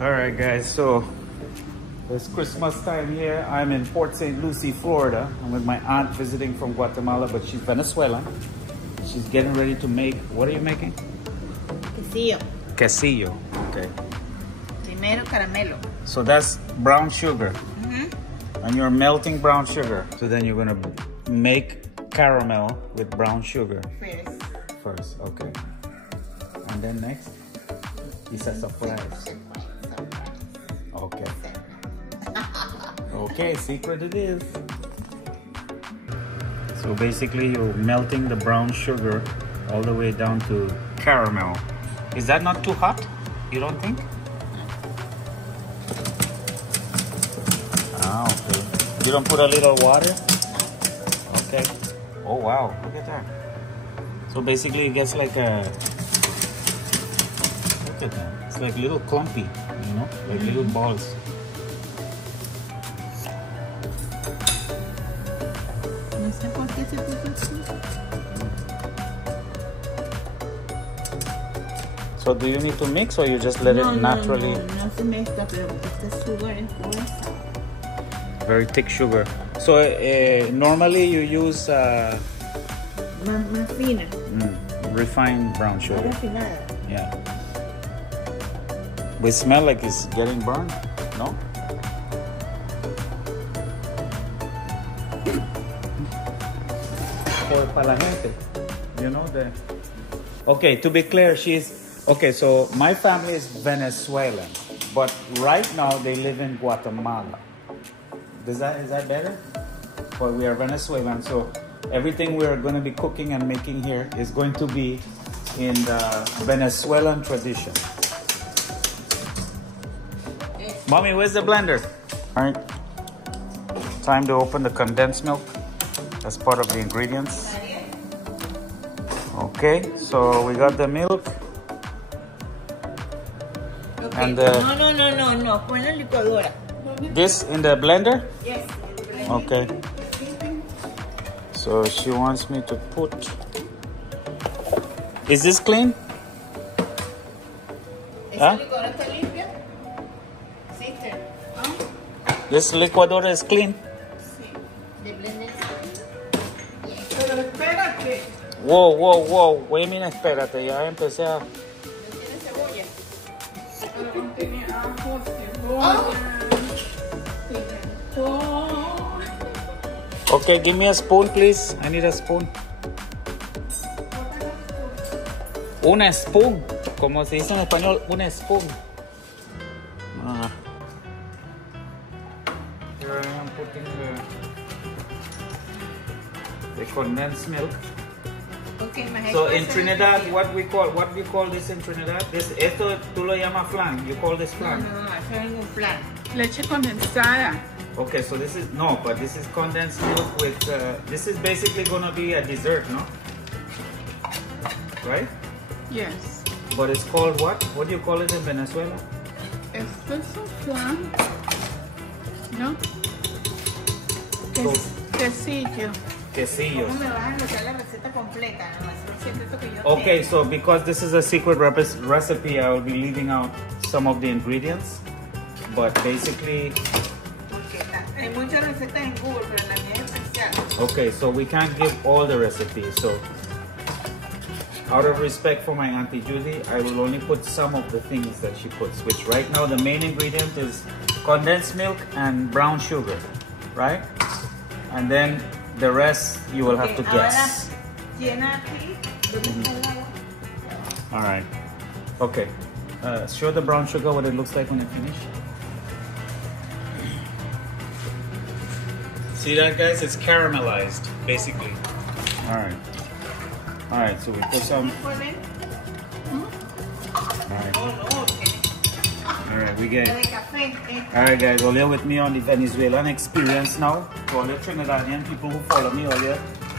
All right, guys, so it's Christmas time here. I'm in Port St. Lucie, Florida. I'm with my aunt visiting from Guatemala, but she's Venezuelan. She's getting ready to make, what are you making? Quesillo. Quesillo, okay. Primero caramelo. So that's brown sugar. Mm-hmm. And you're melting brown sugar. So then you're gonna make caramel with brown sugar. First, okay. And then next? It's a surprise. Okay. Okay, secret it is. So basically you're melting the brown sugar all the way down to caramel. Is that not too hot? You don't think? Ah, okay. You don't put a little water? Okay. Oh wow, look at that. So basically it gets like a, look at that. It's like little clumpy, you know, like little balls. So do you need to mix or you just let it naturally? No se mezcla, pero este sugar es gruesa. Very thick sugar. So normally you use Más fina. Refined brown sugar. Refinada. Yeah. We smell like it's getting burned, no? Para la gente, you know the. Okay, to be clear, okay. So my family is Venezuelan, but right now they live in Guatemala. Is that better? But we are Venezuelan, so everything we are going to be cooking and making here is going to be in the Venezuelan tradition. Mommy, where's the blender? All right. Time to open the condensed milk. That's part of the ingredients. Okay, so we got the milk. Okay. And No. Pon la licuadora. This in the blender? Yes. Okay. So she wants me to put. Is this clean? Huh? This licuadora is clean. Pero espérate. Wow. Wait a minute, espérate, ya empecé a. No tiene cebolla. Pero contiene ajo, cebolla, pimentón. Okay, give me a spoon, please. I need a spoon. Una spoon. Como se dice en español, una spoon. Here I am putting the condensed milk. Okay, So in Trinidad, what we call this in Trinidad? Esto tú lo llamas flan. You call this flan? No, eso es un flan. Leche condensada. Okay, so this is but this is condensed milk with. This is basically gonna be a dessert, no? Right? Yes. But it's called what? What do you call it in Venezuela? Esto es un flan. ¿No? Quesillo. Quesillo. ¿Cómo me vas a anotar la receta completa? No, es un secreto que yo Okay, tengo. so because this is a secret recipe, I will be leaving out some of the ingredients. But basically, Porque hay muchas recetas en Google, pero la mía es especial. okay, so we can't give all the recipes. So out of respect for my Auntie Judy, I will only put some of the things that she puts, which right now the main ingredient is condensed milk and brown sugar, right? And then the rest you will have to guess. Llena aquí. All right. Okay. Show the brown sugar what it looks like when it finished. See that, guys? It's caramelized, basically. All right. All right. So we put some. All right. All right. We get. All right, guys. Ole with me on the Venezuelan experience now. To all the Trinidadian people who follow me,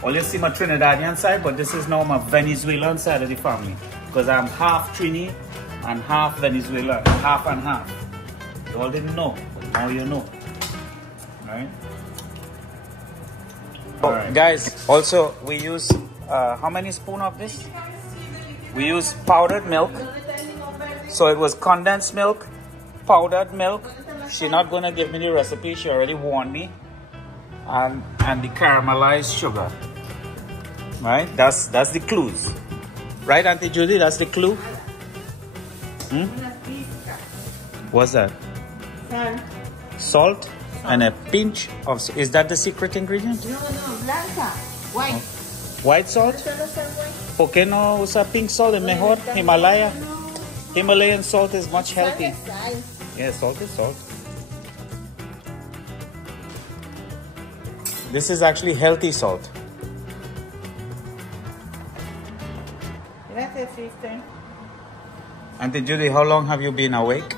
all you see my Trinidadian side, but this is now my Venezuelan side of the family because I'm half Trini and half Venezuelan, half and half. You all didn't know, but now you know. All right. All right. Guys, also we use how many spoons of this? We use powdered milk. So it was condensed milk, powdered milk. She's not gonna give me the recipe. She already warned me. And the caramelized sugar. Right? That's the clues. Right, Auntie Judy? That's the clue? Hmm? What's that? Salt and a pinch of... Is that the secret ingredient? No, blanca. White. White salt? ¿Por qué no usa pink salt? Es mejor. Himalaya. Himalayan salt is much healthy. Yeah, salt is salt. This is actually healthy salt. Gracias, sister. Auntie Judy, how long have you been awake?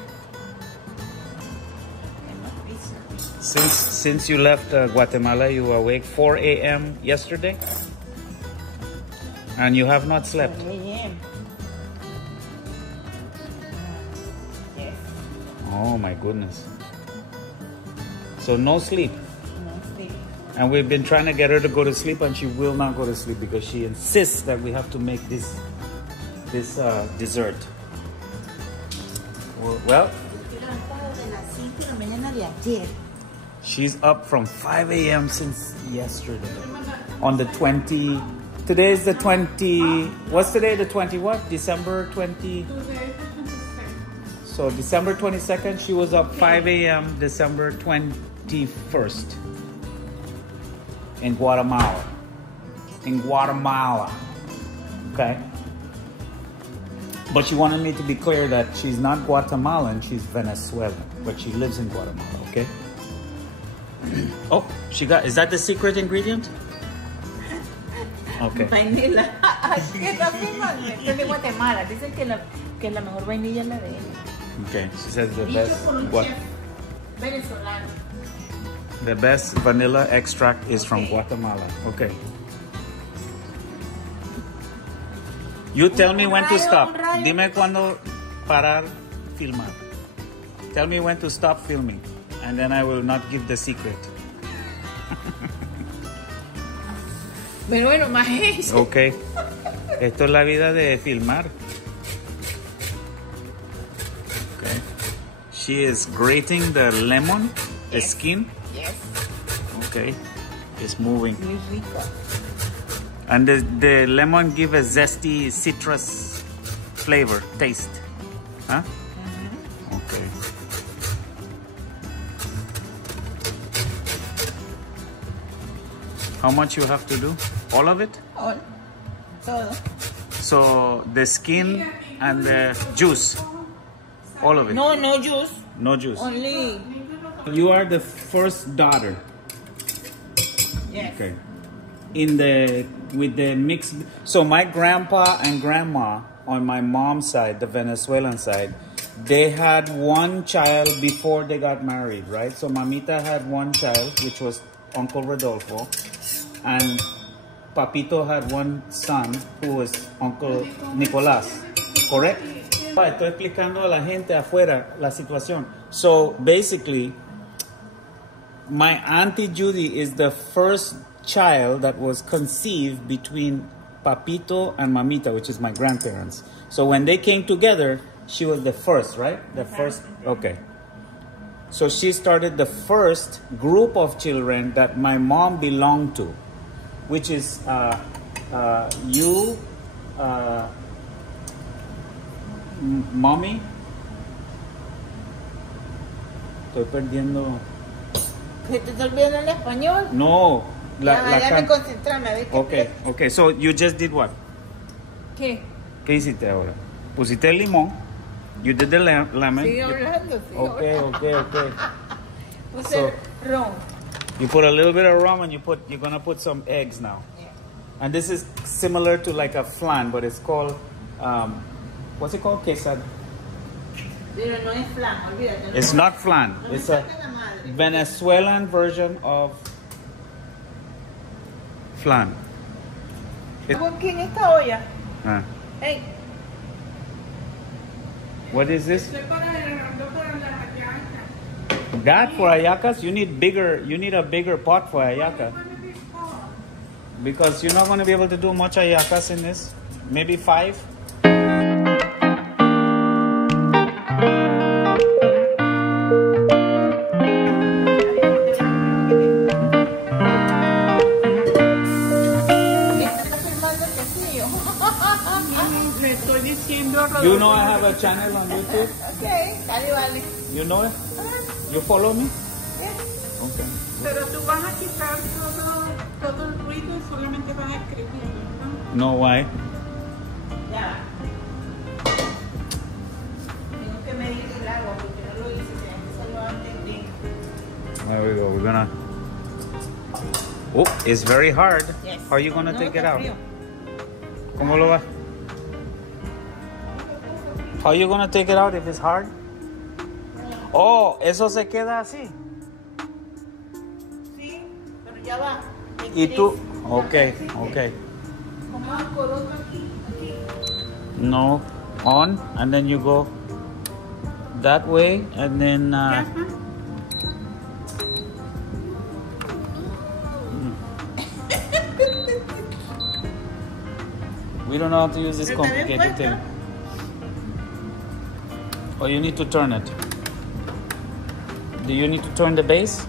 Since you left Guatemala, you were awake 4 a.m. yesterday? And you have not slept? 4 a.m. Yes. Oh my goodness. So no sleep? No sleep. And we've been trying to get her to go to sleep and she will not go to sleep because she insists that we have to make this dessert. Well, she's up from 5 a.m. since yesterday. On the 20... Today is the 20... What's today? The 20 what? December 20... So December 22nd, she was up 5 a.m. December 21st. In Guatemala. In Guatemala. Okay? But she wanted me to be clear that she's not Guatemalan, she's Venezuelan. But she lives in Guatemala, okay? Oh, she got... Is that the secret ingredient? Okay. Vainilla. ¿Qué está firmando? Es de Guatemala. Dicen que la mejor vainilla es la de él. Okay, she says the best... What? Venezuelan. The best vanilla extract is from Guatemala. Okay. You tell me when to stop. Dime cuando parar filmar. Tell me when to stop filming. And then I will not give the secret. Bueno, más eso. Okay. Esto es la vida de filmar. Okay. She is grating the lemon, the skin. Yes. Okay. It's moving. Muy rico. And the lemon give a zesty citrus flavor, taste. Huh? Okay. How much you have to do? All of it? All. Todo. So the skin and the juice, all of it? No, no juice. No juice. Only. You are the first daughter. Yes. Okay. With the mixed, so my grandpa and grandma on my mom's side, the Venezuelan side, they had one child before they got married, right? So Mamita had one child, which was Uncle Rodolfo, and Papito had one son, who was Uncle Nicolás, correct? Estoy explicando a la gente afuera la situación. So basically, my Auntie Judy is the first child that was conceived between Papito and Mamita, which is my grandparents. So when they came together, she was the first, right? The first, okay. So she started the first group of children that my mom belonged to, which is you, mommy. Estoy perdiendo. ¿Te estás olvidando el español? No. Déjame concentrarme. A ver qué Okay. So you just did what? ¿Qué? ¿Qué hiciste ahora? Pusiste el limón. You did the lemon. Sigue hablando. Okay. Puse ron. You put a little bit of rum and you're gonna put some eggs now. Yeah. And this is similar to like a flan, but it's called what's it called? Quesad. Pero no es flan, olvídate. It's not flan. It's a Venezuelan version of flan. ¿Con quién esta olla? Hey. What is this? That for hallacas? You need a bigger pot for hallaca. Because you're not going to be able to do much hallacas in this. Maybe 5. channel on YouTube? Okay, dale, vale. You know it? You follow me? Yes. Okay. Pero tú vas a quitar todo el ruido y solamente vas a escribir, ¿no? No, why? Ya. Tengo que medir el agua porque no lo hice, tenía que hacerlo antes de... There we go. We're gonna. Oh, it's very hard. Yes. How are you gonna No, take it está out? frío. ¿Cómo lo va? How are you gonna take it out if it's hard? Oh, eso se queda así. Sí, pero ya va. Y tú, okay. ¿Cómo coloco aquí? No, on, and then you go that way, and then. We don't know how to use this complicated thing. Oh, you need to turn it. Do you need to turn the base?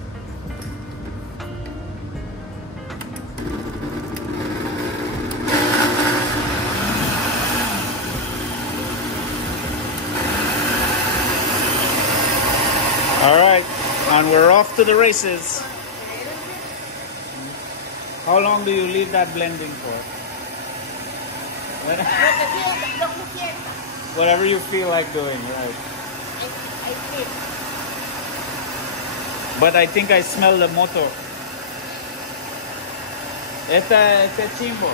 All right, and we're off to the races. How long do you leave that blending for? Whatever you feel like doing, right? But I think I smell the motor. Este chimbo.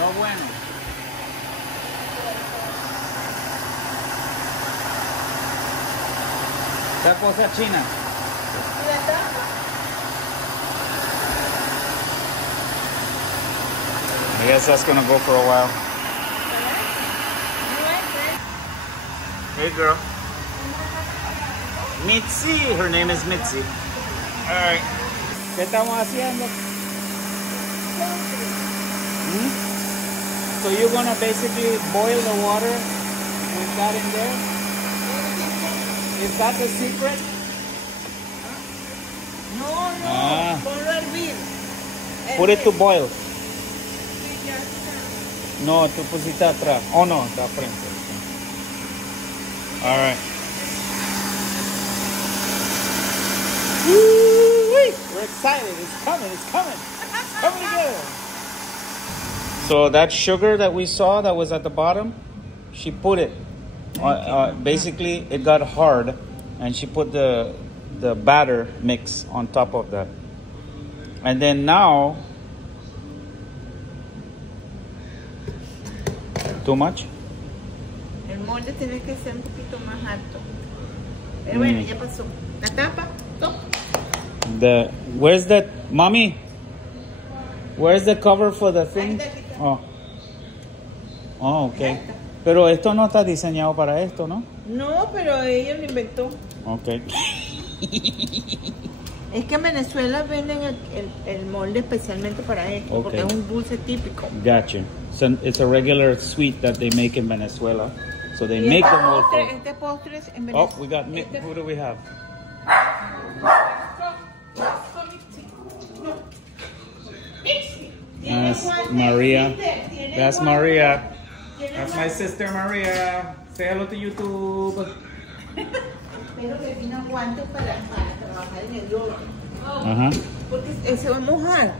No bueno. Esta cosa china. I guess that's gonna go for a while. Hey girl. Mitzi, her name is Mitzi. Alright. ¿Qué estamos haciendo? So you're gonna basically boil the water with that in there? Is that the secret? No, ponlo a hervir. Put it to boil. No, tú pusiste atrás. Oh no, está frente. All right. Woo-wee! We're excited. It's coming. It's coming. It's coming together. So that sugar that we saw that was at the bottom, she put it. Basically, it got hard, and she put the batter mix on top of that. And then now, too much? El molde tiene que ser un poquito más alto. Pero bueno, ya pasó. La tapa, top. Where's that, mommy? Where's the cover for the thing? Oh, okay. Pero esto no está diseñado para esto, ¿no? No, pero ella lo inventó. Okay. Es que en Venezuela venden el molde especialmente para esto, porque es un dulce típico. Gotcha. So it's a regular sweet that they make in Venezuela. So they make the mold for... Este postre es en Venezuela. Oh, we got... Who do we have? That's Maria. That's Maria. That's my sister Maria. Say hello to YouTube. Espero que tenga guantes para trabajar en el horno. Ajá. Porque se va a mojar.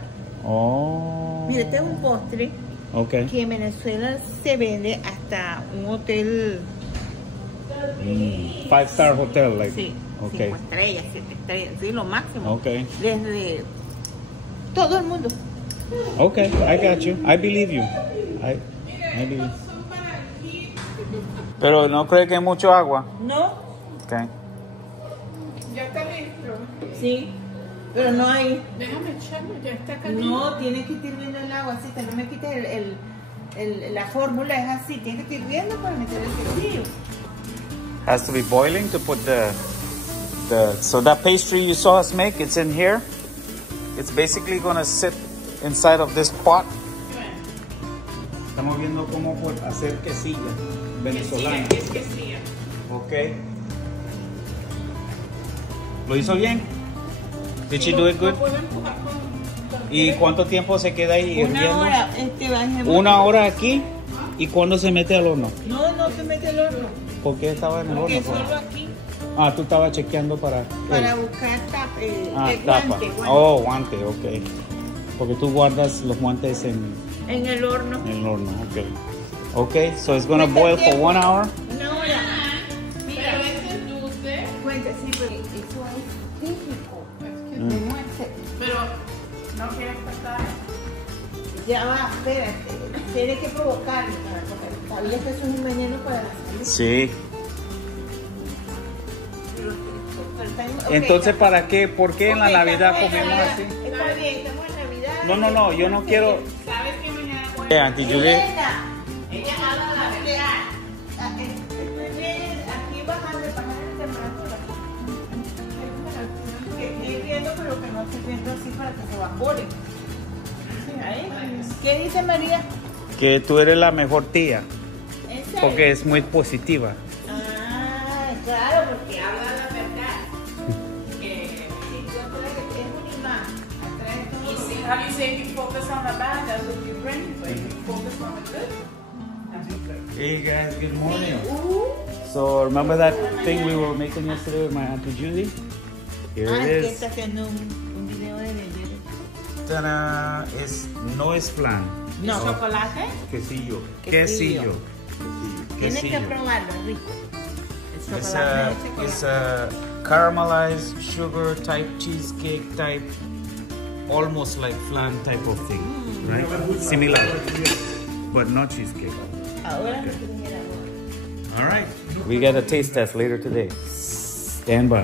Oh. Mira, este es un postre que en Venezuela se vende hasta un hotel. 5-star hotel, like. Sí. Okay. 5 estrellas, 7 estrellas, sí, lo máximo. Okay. Desde todo el mundo. Okay, I got you. I believe you. I believe. Pero no cree que hay mucho agua. No. Okay. Ya está listo. Sí, pero no hay. Déjame echarlo, ya está caliente. No, tiene que ir hirviendo el agua, así que no me quites la fórmula, es así, tiene que ir hirviendo para meter el quesillo. Has to be boiling to put so that pastry you saw us make, it's in here. It's basically gonna sit inside of this pot. Estamos viendo cómo hacer quesilla venezolana. Es quesilla. Okay. ¿Lo hizo bien? Did she do it good? ¿Y cuánto tiempo se queda ahí hirviendo? 1 hora. 1 hora aquí. ¿Y cuándo se mete al horno? No, no se mete al horno. ¿Por qué estaba en el Porque horno? solo aquí. Ah, tú estabas chequeando para Buscar tapa. guante. Oh, guante, ok. Porque tú guardas los guantes en En el horno. el horno, ok. Ok, so it's gonna boil for 1 hour. Una hora. Mira, pero este es dulce. Cuenta, sí, pero eso es típico. Es que De nueces. Pero no quieres cortar. Ya va, espérate. Tienes que provocarlo para comer. ¿Sabías que eso es un veneno para la salud? Sí. Ok, Entonces, ¿para qué? ¿Por qué en la ok, Navidad estamos en comemos Navidad. así? Está bien, estamos en Navidad. No, yo no quiero. ¿Sabes que mañana voy a... Auntie Judy. Elena, Ella habla la verdad. aquí bajar de temperatura. Que estoy viendo, pero que no estoy viendo así para que se evapore. ¿Qué dice María? Que tú eres la mejor tía, ¿En serio? porque es muy positiva. Ah, claro, porque Habla la verdad. yo creo que es un imán. Atrae todo. Y si, how you say, if you focus on the bad, that's what you bring. But if you focus on the good, that's what you bring. Hey guys, good morning. So remember that thing we were making yesterday with my Auntie Judy? Here it que is. está haciendo un video de ayer. Ta-da. No es flan. No, chocolate. Quesillo. Quesillo. Tienes que Quesillo. probarlo, rico. El It's chocolate a, it's a caramelized sugar type cheesecake type, almost like flan type of thing, right? Similar, but not cheesecake. Ahora me quiero ir a All right. We got a taste test later today. Stand by.